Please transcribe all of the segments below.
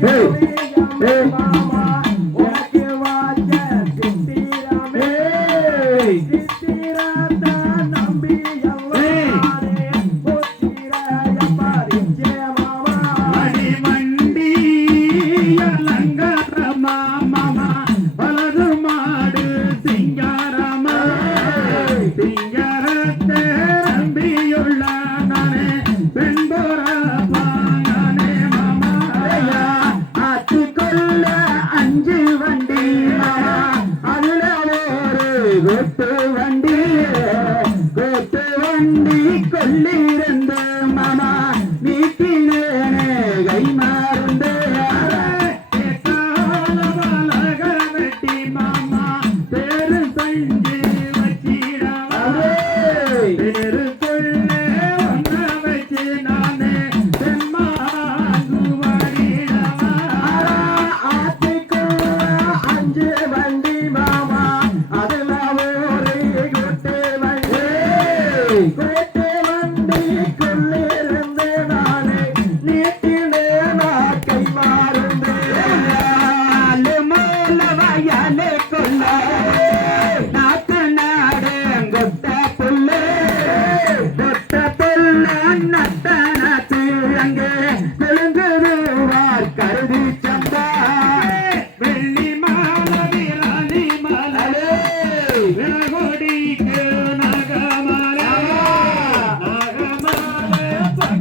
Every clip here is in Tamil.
Hey! அதுல அஞ்சு வண்டி அதுல ஒரு கொத்து வண்டி. கொத்து வண்டி கொல்லிருந்து good man.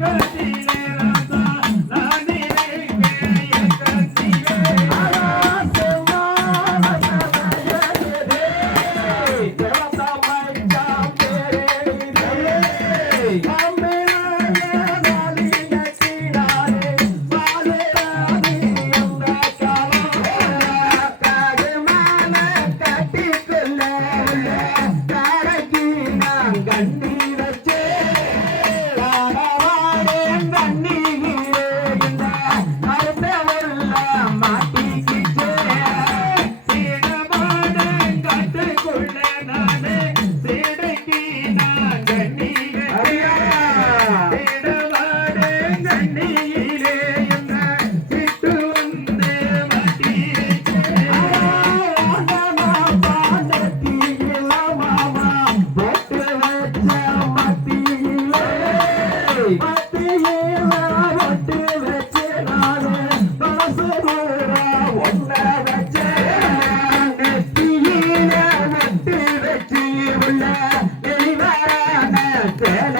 Good to you. Até, né?